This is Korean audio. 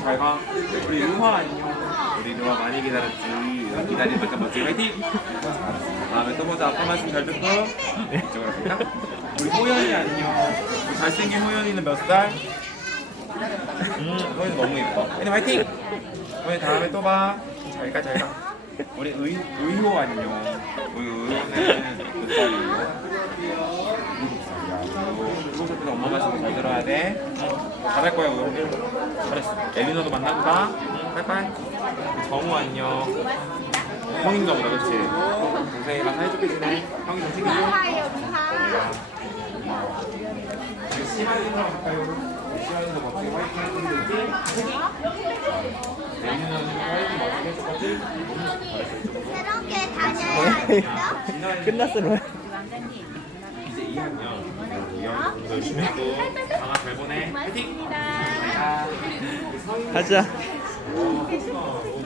잘 가. 우리 루아 안녕. 우리 루아 많이 기다렸지. 기다린 만큼 멋지게 화이팅! 다음에 또 보자. 아빠 말씀 잘 듣고. 이쪽으로 갈까? 우리 호연이 안녕. 우리 잘생긴 호연이는 몇 살? 음, 호연이 너무 예뻐. 호연이 화이팅! 호연이 다음에 또 봐. 잘 가, 잘 가. 우리 의, 의호 안녕. 우리 의호는 몇 살이에요? 일곱 살때 엄마 말씀 잘 들어야 돼. 잘할 거야, 우리. 잘했어. 엘리너도 만나보다. 빠이빠이. 정우 안녕. 형인 가 보다, 그치? 동생이랑 사이좋게 지내. 형이 좀 챙겨줘. 들어갈까요? 멋지게 해줬거지? 새롭게? 진아이 끝났어 이제 2학년. 2학년 공부 열심히 하고 아, 가자. 어,